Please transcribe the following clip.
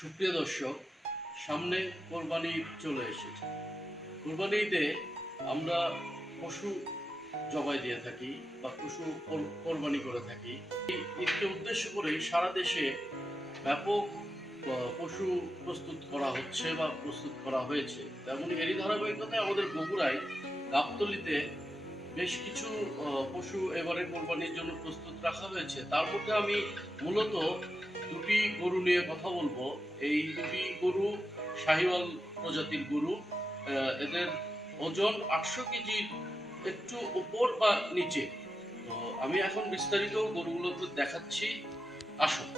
সুপ্রিয় দর্শক, সামনে কোরবানি ঈদ চলে এসেছে। কোরবানি ঈদে আমরা পশু জবাই দিয়ে থাকি বা পশু কোরবানি করে থাকি। এই ঈদকে উদ্দেশ্য করে সারা দেশে ব্যাপক পশু প্রস্তুত করা হচ্ছে বা প্রস্তুত করা হয়েছে। তেমনি এরই ধারাবাহিকতায় আমাদের বগুড়ায় গাবতলীতে বেশ কিছু পশু এবারে কোরবানির জন্য প্রস্তুত রাখা হয়েছে। তার মধ্যে আমি মূলত দুটি গরু নিয়ে কথা বলবো। এই দুটি গরু শাহিওয়াল প্রজাতির গরু। এদের ওজন 800 কেজির একটু উপর বা নিচে। তো আমি এখন বিস্তারিত গরুগুলোকে দেখাচ্ছি, আসুন।